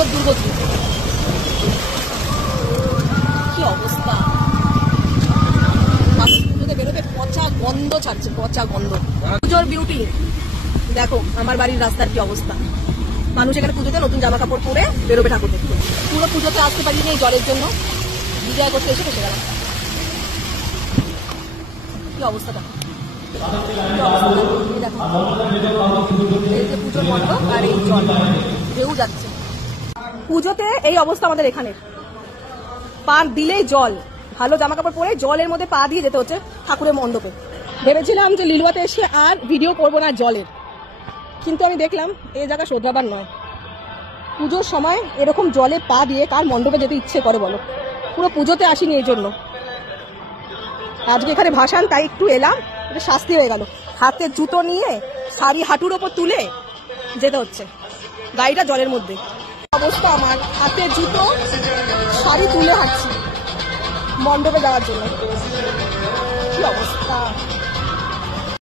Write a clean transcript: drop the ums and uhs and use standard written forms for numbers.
পুজোর দুর্গতি, কি অবস্থা। পুজোতে বেরোবে পচা গন্ধ ছাড়ছে, পচা গন্ধ। পুজোর বিউটি দেখো, আমার বাড়ির রাস্তার কি অবস্থা। মানুষ এখানে পুজোতে নতুন জামা কাপড় পরে বেরোবে ঠাকুর দেখতে। পুরো পুজোতে আসতে পারিনি এই জলের জন্য, বিজয় করতে এসে ফেসে গেলাম। কি অবস্থাটা, পুজোর মণ্ডপ আর এই জল ঢেউ যাচ্ছে। পুজোতে এই অবস্থা আমাদের এখানে, পা দিলেই জল। ভালো জামা কাপড় পরে জলের মধ্যে পা দিয়ে যেতে হচ্ছে ঠাকুরের মণ্ডপে। ভেবেছিলাম যে লিলুয়াতে এসে আর ভিডিও করবো না জলের, কিন্তু আমি দেখলাম এই জায়গা শোধরাবার নয়। পুজোর সময় এরকম জলে পা দিয়ে কার মণ্ডপে যেতে ইচ্ছে করে বলো। পুরো পুজোতে আসিনি এই জন্য, আজকে এখানে ভাসান, তাই একটু এলাম। এটা শাস্তি হয়ে গেল। হাতে জুতো নিয়ে শাড়ি হাঁটুর ওপর তুলে যেতে হচ্ছে, গাড়িটা জলের মধ্যে। অবস্থা আমার, হাতে জুতো শাড়ি তুলে হাঁটছি মণ্ডপে যাওয়ার জন্য। কি অবস্থা।